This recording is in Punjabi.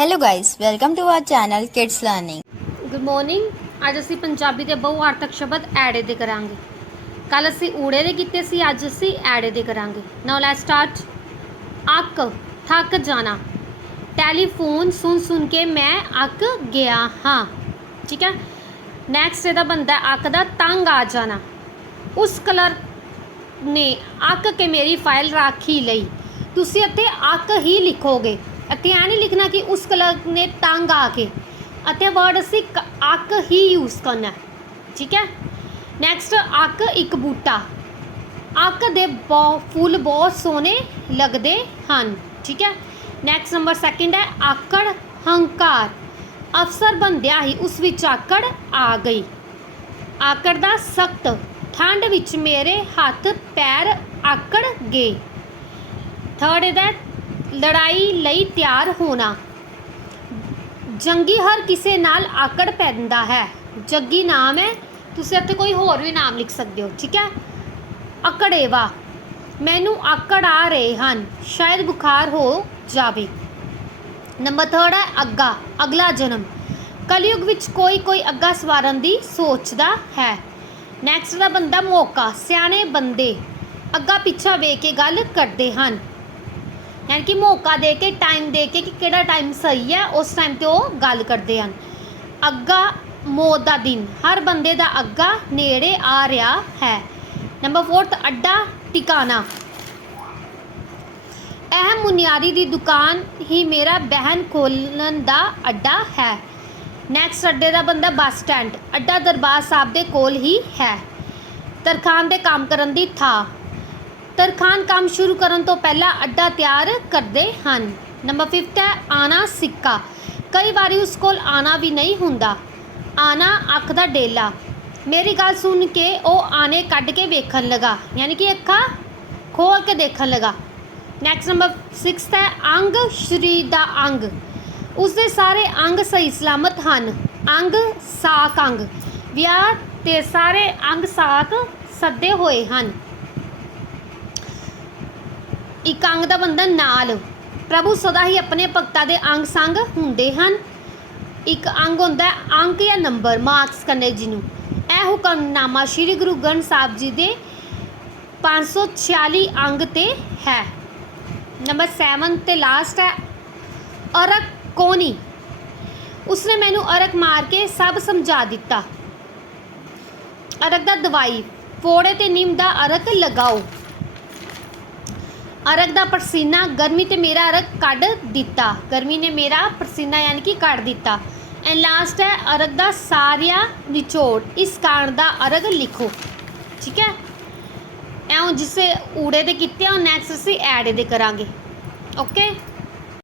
Hello guys, welcome to our channel Kids Learning. Good morning ਅੱਜ ਅਸੀਂ ਪੰਜਾਬੀ ਦੇ ਬਹੁਆਰਥਕ ਸ਼ਬਦ ਐੜੇ ਦੇ ਕਰਾਂਗੇ। ਕੱਲ ਅਸੀਂ ਊੜੇ ਦੇ ਕੀਤੇ ਸੀ ਅੱਜ ਅਸੀਂ ਐੜੇ ਦੇ ਕਰਾਂਗੇ। ਨਾਓ ਲੈਟਸ ਸਟਾਰਟ ਅੱਕ ਥੱਕ ਜਾਣਾ। ਟੈਲੀਫੋਨ ਸੁਣ ਸੁਣ ਕੇ ਮੈਂ ਅੱਕ ਗਿਆ ਹਾਂ। ਠੀਕ ਹੈ? ਨੈਕਸਟ ਇਹਦਾ ਬੰਦਾ ਅੱਕ ਦਾ ਤੰਗ ਆ ਜਾਣਾ। ਉਸ ਕਲਰ ਨੇ ਅੱਕ ਕੇ ਮੇਰੀ ਫਾਈਲ ਰਾਖੀ ਲਈ। ਤੁਸੀਂ ਇੱਥੇ ਅੱਕ ਹੀ ਲਿਖੋਗੇ। ਅਤੇ ਇਹ ਨਹੀਂ ਲਿਖਣਾ ਕਿ ਉਸ ਕਲਰ ਨੇ ਤੰਗ ਆ ਕੇ। ਅਤੇ ਵਰਡ ਅਸੀਂ ਕ- ਅੱਕ ਹੀ ਯੂਜ਼ ਕਰਨਾ ਠੀਕ ਹੈ? ਨੈਕਸਟ ਅੱਕ ਇੱਕ ਬੂਟਾ। ਅੱਕ ਦੇ ਬਹੁ ਫੁੱਲ ਬਹੁਤ ਸੋਹਣੇ ਲੱਗਦੇ ਹਨ। ਠੀਕ ਹੈ? ਨੈਕਸਟ ਨੰਬਰ ਸੈਕਿੰਡ ਹੈ, ਆਕੜ ਹੰਕਾਰ। ਅਫਸਰ ਬੰਦਿਆ ਹੀ ਉਸ ਵਿੱਚ ਆਕੜ ਆ ਗਈ। ਆਕੜ ਦਾ ਸਖਤ, ਠੰਡ ਵਿੱਚ ਮੇਰੇ ਹੱਥ ਪੈਰ ਆਕੜ ਗਏ। ਥਰਡ ਇਹਦਾ ਲੜਾਈ ਲਈ ਤਿਆਰ ਹੋਣਾ। ਜੰਗੀ ਹਰ ਕਿਸੇ ਨਾਲ ਆਕੜ ਪੈਂਦਾ ਹੈ। ਜੱਗੀ ਨਾਮ ਹੈ। ਤੁਸੀਂ ਇੱਥੇ ਕੋਈ ਹੋਰ ਵੀ ਨਾਮ ਲਿਖ ਸਕਦੇ ਹੋ, ਠੀਕ ਹੈ? ਅਕੜੇਵਾ। ਮੈਨੂੰ ਆਕੜ ਆ ਰਹੇ ਹਨ। ਸ਼ਾਇਦ ਬੁਖਾਰ ਹੋ ਜਾਵੇ। ਨੰਬਰ 3 ਹੈ ਅੱਗਾ। ਅਗਲਾ ਜਨਮ। ਕਲਯੁਗ ਵਿੱਚ ਕੋਈ ਕੋਈ ਅੱਗਾ ਸਵਾਰਨ ਦੀ ਸੋਚਦਾ ਹੈ। ਨੈਕਸਟ ਦਾ ਬੰਦਾ ਮੌਕਾ। ਸਿਆਣੇ ਬੰਦੇ ਅੱਗਾ ਪਿੱਛਾ ਵੇਖ ਕੇ ਗੱਲ ਕਰਦੇ ਹਨ। ਯਾਨੀ ਕਿ ਮੌਕਾ ਦੇ ਕੇ ਟਾਈਮ ਦੇ ਕੇ ਕਿ ਕਿਹੜਾ ਟਾਈਮ ਸਹੀ ਹੈ, ਉਸ ਟਾਈਮ ਤੇ ਉਹ ਗੱਲ ਕਰਦੇ ਹਨ। ਅੱਗਾ ਮੌਤ ਦਾ ਦਿਨ, ਹਰ ਬੰਦੇ ਦਾ ਅੱਗਾ ਨੇੜੇ ਆ ਰਿਹਾ ਹੈ। ਨੰਬਰ 4 ਅੱਡਾ ਟਿਕਾਣਾ। ਇਹ ਮੁਨਿਆਰੀ ਦੀ ਦੁਕਾਨ ਹੀ ਮੇਰਾ ਬਹਿਨ ਖੋਲਣ ਦਾ ਅੱਡਾ ਹੈ। ਨੈਕਸਟ ਅੱਡੇ ਦਾ ਬੰਦਾ ਬੱਸ ਸਟੈਂਡ, ਅੱਡਾ ਦਰਬਾਰ ਸਾਹਿਬ ਦੇ ਕੋਲ ਹੀ ਹੈ। ਤਰਖਾਨ ਦੇ ਕੰਮ ਕਰਨ ਦੀ ਥਾਂ। ਤਰਖਾਨ ਕੰਮ ਸ਼ੁਰੂ ਕਰਨ ਤੋਂ ਪਹਿਲਾਂ ਅੱਡਾ ਤਿਆਰ ਕਰਦੇ ਹਨ। ਨੰਬਰ 5 ਹੈ, ਆਣਾ ਸਿੱਕਾ। ਕਈ ਵਾਰੀ ਉਸ ਕੋਲ ਆਣਾ ਵੀ ਨਹੀਂ ਹੁੰਦਾ। ਆਣਾ ਅੱਖ ਦਾ ਡੇਲਾ। ਮੇਰੀ ਗੱਲ ਸੁਣ ਕੇ ਉਹ ਆਣੇ ਕੱਢ ਕੇ ਵੇਖਣ ਲਗਾ। ਯਾਨੀ ਕਿ ਅੱਖਾਂ ਖੋਲ ਕੇ ਦੇਖਣ ਲਗਾ। ਨੈਕਸਟ ਨੰਬਰ 6 ਹੈ, ਅੰਗ, ਸਰੀਰ ਦਾ ਅੰਗ। ਉਸ ਦੇ ਸਾਰੇ ਅੰਗ ਸਹੀ ਸਲਾਮਤ ਹਨ। ਅੰਗ, ਸਾਕ ਅੰਗ। ਵਿਆਹ ਤੇ ਸਾਰੇ ਅੰਗ ਸਾਕ ਸੱਦੇ ਹੋਏ ਹਨ। ਇੱਕ ਅੰਗ ਦਾ ਬੰਧਨ ਨਾਲ। ਪ੍ਰਭੂ ਸਦਾ ਹੀ ਆਪਣੇ ਭਗਤਾਂ ਦੇ ਅੰਗ ਸੰਗ ਹੁੰਦੇ ਹਨ। ਇੱਕ ਅੰਗ ਹੁੰਦਾ ਅੰਕ ਜਾਂ ਨੰਬਰ, ਮਾਰਕਸ ਕਰਨੇ ਜਿਹਨੂੰ ਇਹ ਹੁਕਮਨਾਮਾ ਸ੍ਰੀ ਗੁਰੂ ਗ੍ਰੰਥ ਸਾਹਿਬ ਜੀ ਦੇ 546 ਅੰਗ ਤੇ ਹੈ। ਨੰਬਰ 7 ਤੇ ਲਾਸਟ ਹੈ, ਅਰਕ ਕੋਨੀ ਉਸਨੇ ਮੈਨੂੰ ਅਰਕ ਮਾਰ ਕੇ ਸਭ ਸਮਝਾ ਦਿੱਤਾ। ਅਰਕ ਦਾ ਦਵਾਈ ਫੋੜੇ ਤੇ ਨਿੰਮ ਦਾ ਅਰਕ ਲਗਾਓ। ਅਰਗ ਦਾ ਪਸੀਨਾ, ਗਰਮੀ ਤੇ ਮੇਰਾ ਅਰਗ ਕੱਢ ਦਿੱਤਾ। ਗਰਮੀ ਨੇ ਮੇਰਾ ਪਸੀਨਾ ਯਾਨੀ ਕਿ ਕੱਢ ਦਿੱਤਾ। ਐਂਡ ਲਾਸਟ ਹੈ ਅਰਗ ਦਾ ਸਾਰਿਆ ਨਿਚੋੜ। ਇਸ ਕਾਰਨ ਦਾ ਅਰਗ ਲਿਖੋ। ਠੀਕ ਹੈ? ਐਉਂ ਜਿਸੇ ਊੜੇ ਦੇ ਕੀਤੇ ਆ ਨੈਕਸਟ ਅਸੀਂ ਐੜੇ ਦੇ ਕਰਾਂਗੇ। ਓਕੇ